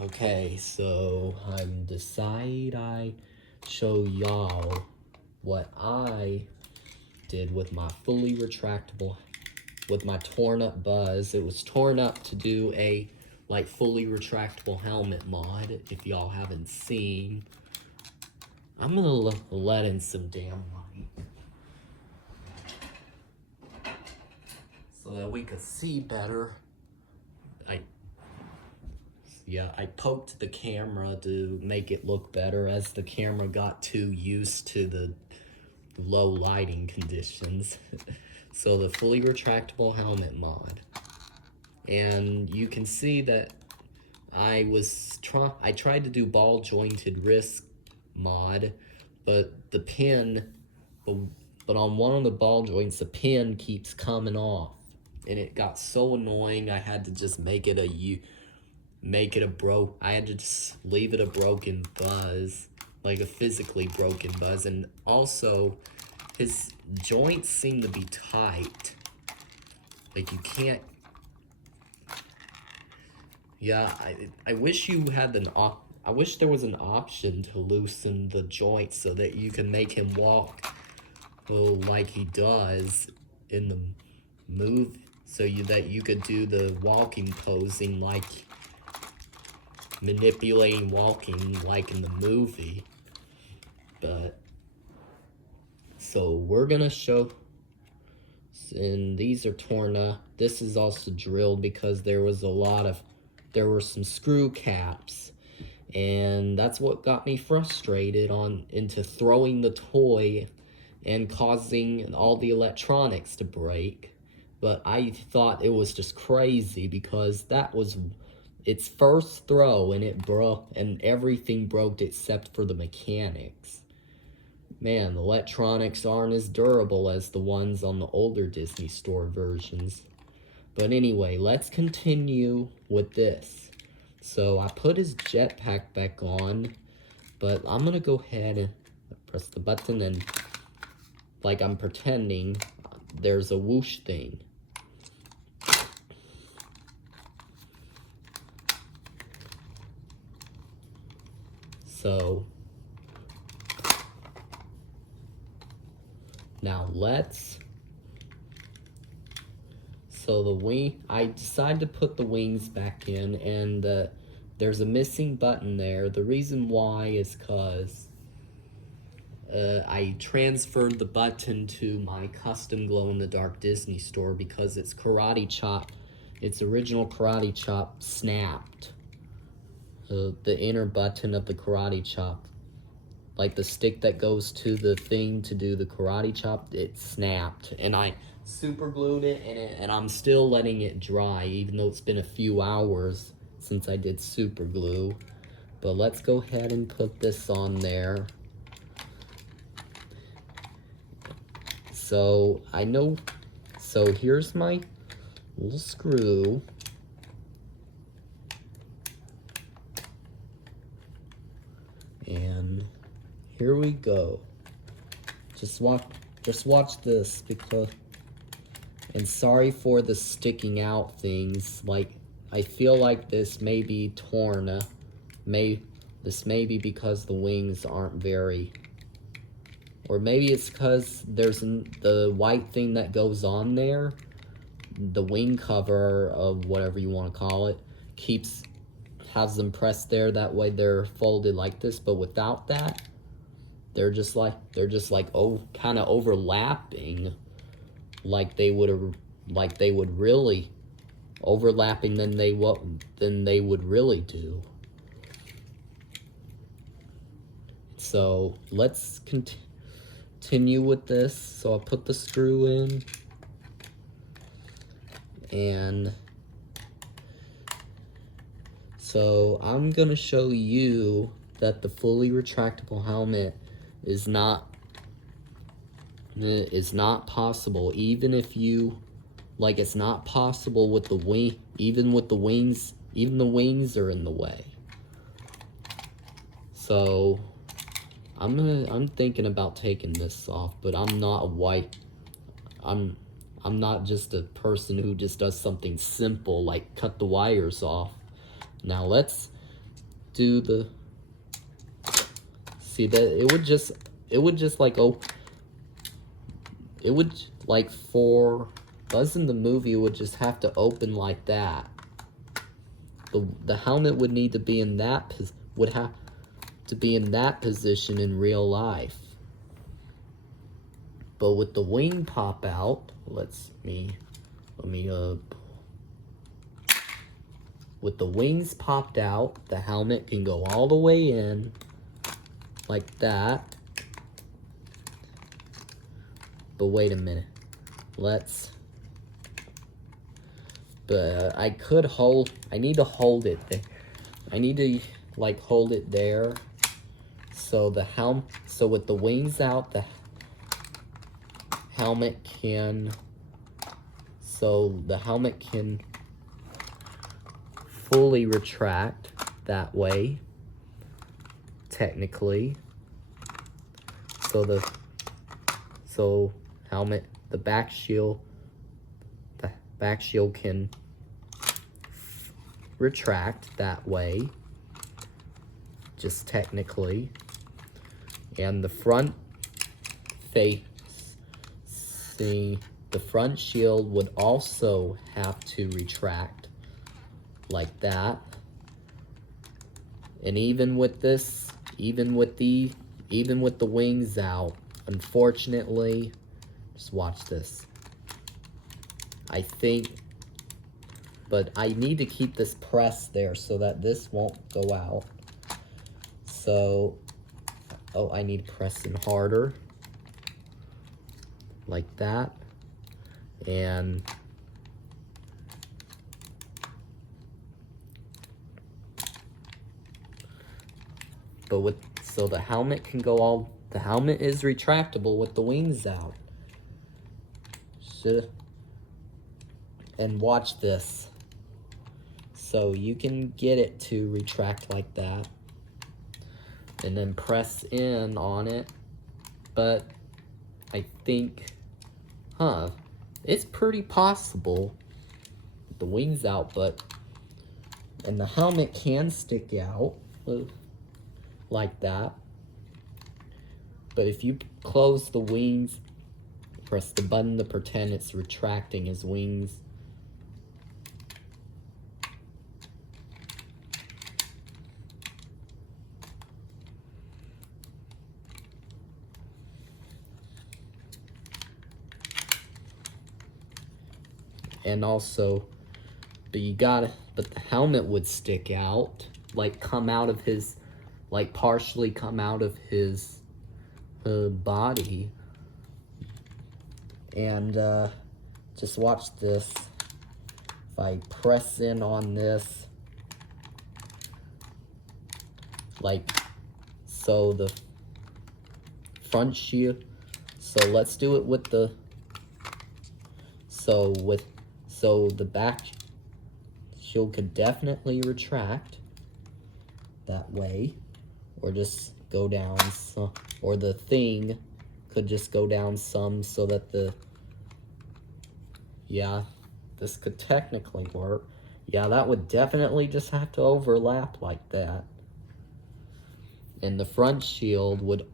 Okay, so I show y'all what I did with my fully retractable, with my torn up Buzz. It was torn up to do a fully retractable helmet mod. If y'all haven't seen, I'm gonna let in some damn light so that we could see better. I poked the camera to make it look better as the camera got too used to the low lighting conditions. So the fully retractable helmet mod. And you can see that I tried to do ball jointed wrist mod, but the pin, but on one of the ball joints, the pin keeps coming off. And it got so annoying, I had to just I had to just leave it a broken Buzz, like a physically broken Buzz. And also, his joints seem to be tight. Like you can't. Yeah, I wish you had I wish there was an option to loosen the joints so that you can make him walk, like he does in the move, so that you could do the walking posing like manipulating walking like in the movie. But so we're gonna show, and these are torn up. This is also drilled because there were some screw caps, and that's what got me frustrated into throwing the toy and causing all the electronics to break. But I thought it was just crazy because that was its first throw, and it broke, and everything broke except for the mechanics. Man, the electronics aren't as durable as the ones on the older Disney Store versions. But anyway, let's continue with this. So I put his jetpack back on, but I'm gonna go ahead and press the button and, like I'm pretending, there's a whoosh thing. So now I decided to put the wings back in, and there's a missing button there. The reason why is because I transferred the button to my custom glow-in-the-dark Disney Store because its original Karate Chop snapped. The inner button of the Karate Chop, like the stick that goes to the thing to do the Karate Chop, it snapped, and I super glued it, and I'm still letting it dry, even though it's been a few hours since I did super glue. But let's go ahead and put this on there. So here's my little screw. And here we go. Just watch this, and sorry for the sticking out things. Like, I feel like this may be torn. This may be because the wings aren't very, or maybe it's because there's the white thing that goes on there, the wing cover of whatever you want to call it, has them pressed there. That way they're folded like this, but without that, they're just like kind of overlapping, like they would really overlapping than they would really do. So let's continue with this. So I put the screw in, and so I'm gonna show you that the fully retractable helmet is not possible, even if you, like, it's not possible with the wing, even the wings are in the way. So I'm thinking about taking this off, but I'm not just a person who just does something simple like cut the wires off. Now let's do the, see that it would just like, oh, it would, like, for us in the movie, it would just have to open like that. The helmet would need to be in that, would have to be in that position in real life. But with the wing pop out, let me with the wings popped out, the helmet can go all the way in like that. But wait a minute. But I need to hold it there. I need to, like, hold it there. So with the wings out, the helmet can fully retract that way, technically. The back shield can retract that way, just technically. And the front the front shield would also have to retract like that. And even with the wings out, unfortunately, just watch this. But I need to keep this pressed there so that this won't go out. So, oh, I need to press in harder. Like that. And so the helmet can go the helmet is retractable with the wings out. And watch this. So you can get it to retract like that. And then press in on it. But I think, it's pretty possible with the wings out, and the helmet can stick out like that. But if you close the wings, press the button to pretend it's retracting his wings. And also, but the helmet would stick out, like partially come out of his body. And just watch this. If I press in on this, like, so the front shield, so let's do it with the, so the back shield could definitely retract that way, or just go down some, or the thing could just go down some so that this could technically work. Yeah, that would definitely just have to overlap like that. And the front shield would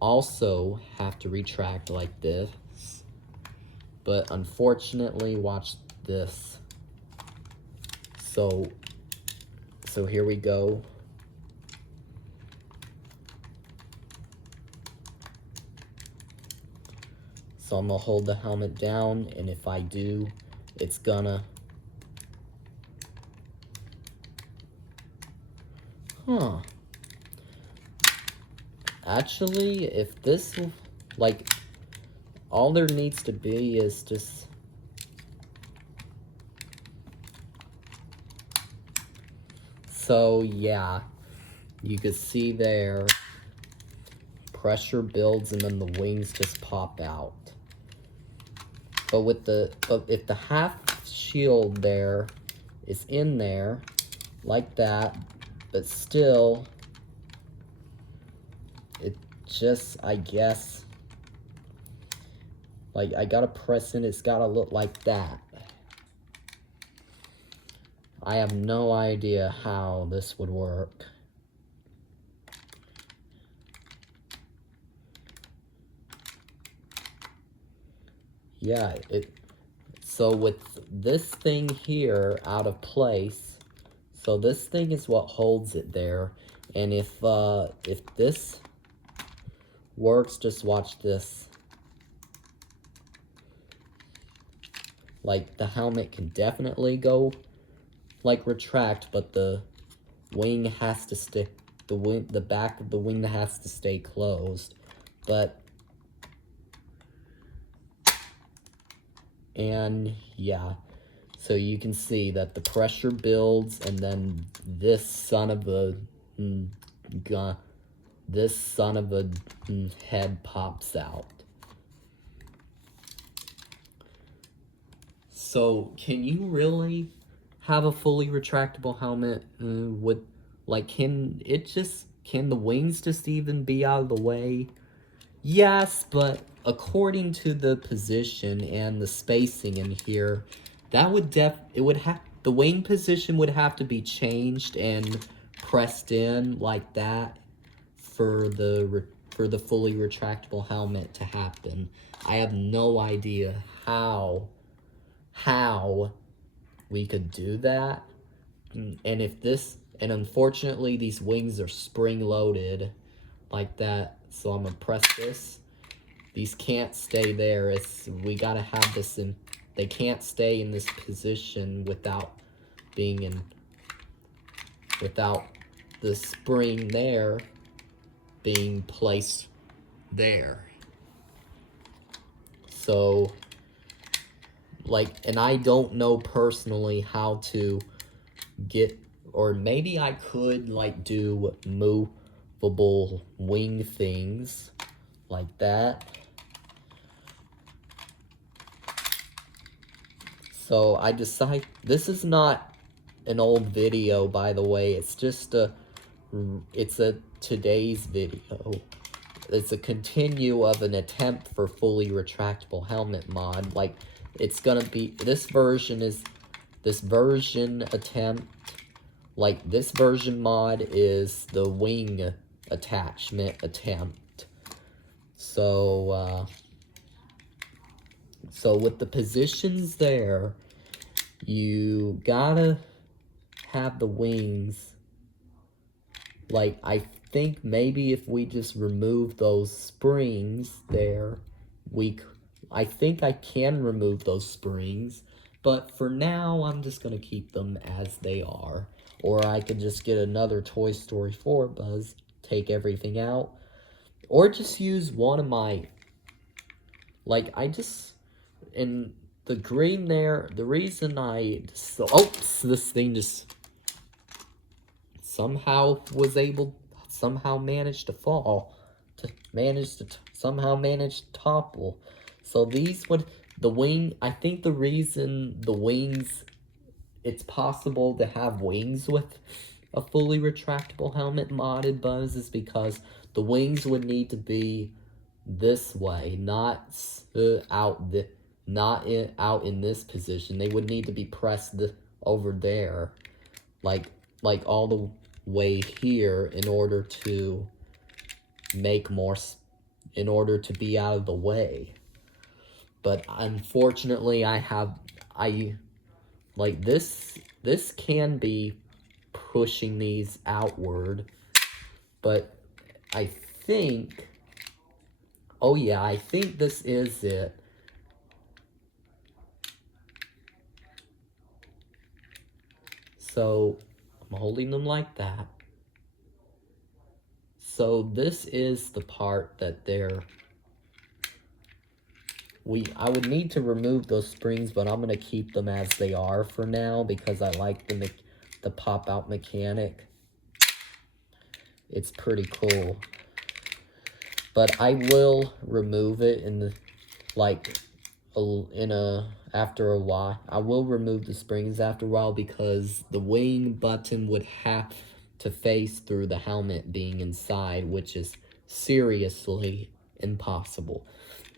also have to retract like this. But unfortunately, watch this. So here we go. So I'm gonna hold the helmet down, and if I do, it's gonna, actually, if this, like, all there needs to be is just, so yeah, you can see there, pressure builds and then the wings just pop out. But if the half shield there is in there like that, but still, it just, I guess, like, I gotta press in, it's gotta look like that. I have no idea how this would work. yeah, so with this thing here out of place, so this thing is what holds it there. And if this works, just watch this. Like, the helmet can definitely go, like, retract, but the wing has to stay, the back of the wing has to stay closed. But, and yeah, so you can see that the pressure builds, and then this son of a head pops out. So, can you really have a fully retractable helmet with, like, can the wings just even be out of the way? Yes, but according to the position and the spacing in here, that would the wing position would have to be changed and pressed in like that for the fully retractable helmet to happen. I have no idea how we could do that. And unfortunately these wings are spring loaded like that. So I'm gonna press this. These can't stay there. We gotta have this in, they can't stay in this position without the spring there being placed there. So, like, and I don't know personally how to get, or maybe I could, like, do movable wing things like that. So I decide, this is not an old video, by the way, it's just it's a today's video. It's a continue of an attempt for fully retractable helmet mod. Like, it's gonna be, this version attempt, like, this version mod is the wing attachment attempt. So, so with the positions there, you gotta have the wings, like, I think maybe if we just remove those springs there, I think I can remove those springs, but for now, I'm just gonna keep them as they are. Or I could just get another Toy Story 4 Buzz, take everything out, or just use one of my, like, in the green there, the reason this thing just somehow managed to fall, somehow managed to topple. So I think the reason the wings, it's possible to have wings with a fully retractable helmet modded Buzz is because the wings would need to be this way, not out in this position. They would need to be pressed over there, like all the way here in order to be out of the way. But unfortunately, like this can be pushing these outward, but I think, oh yeah, I think this is it. So I'm holding them like that. So this is the part that I would need to remove those springs, but I'm gonna keep them as they are for now because I like the pop-out mechanic. It's pretty cool. But I will remove it after a while. I will remove the springs after a while because the wing button would have to face through the helmet being inside, which is seriously impossible.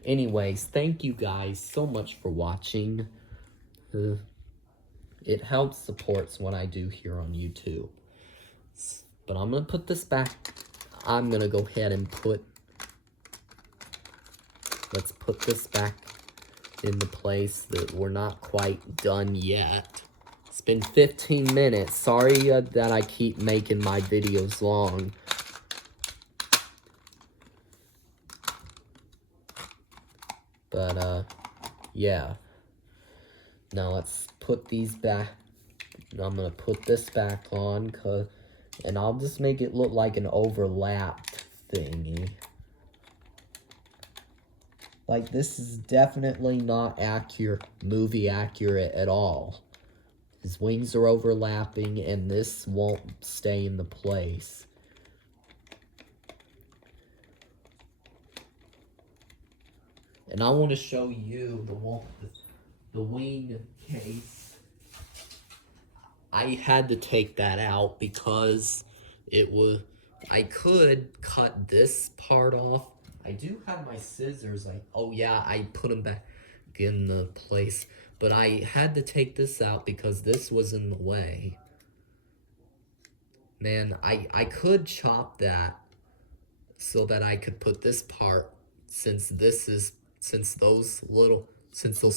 Anyways, thank you guys so much for watching. It helps supports what I do here on YouTube. But I'm going to put this back. I'm going to go ahead and let's put this back into place. That we're not quite done yet. It's been 15 minutes. Sorry that I keep making my videos long. But, yeah. Now let's put these back. I'm gonna put this back on, and I'll just make it look like an overlapped thingy. Like, this is definitely not accurate, movie accurate at all. His wings are overlapping, and this won't stay in the place. And I want to show you the wing case. I had to take that out because I could cut this part off. I do have my scissors. Oh yeah, I put them back in the place. But I had to take this out because this was in the way. Man, I could chop that so that I could put this part, since those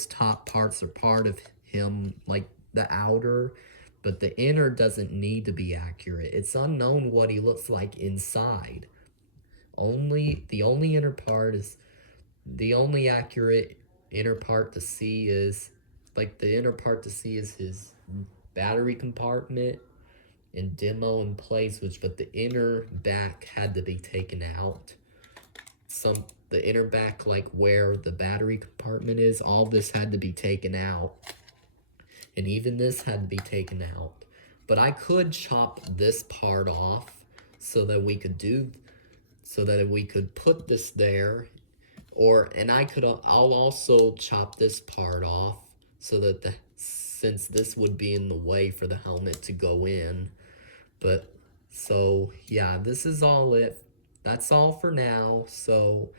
top parts are part of him, like the outer, but the inner doesn't need to be accurate. It's unknown what he looks like inside. The only accurate inner part to see is, his battery compartment and demo in place, but the inner back had to be taken out. The inner back, like where the battery compartment is, all this had to be taken out. And even this had to be taken out. But I could chop this part off so that we could put this there. I'll also chop this part off so that since this would be in the way for the helmet to go in. But, so, yeah, this is all it. That's all for now. So,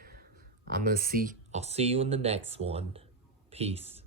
I'll see you in the next one. Peace.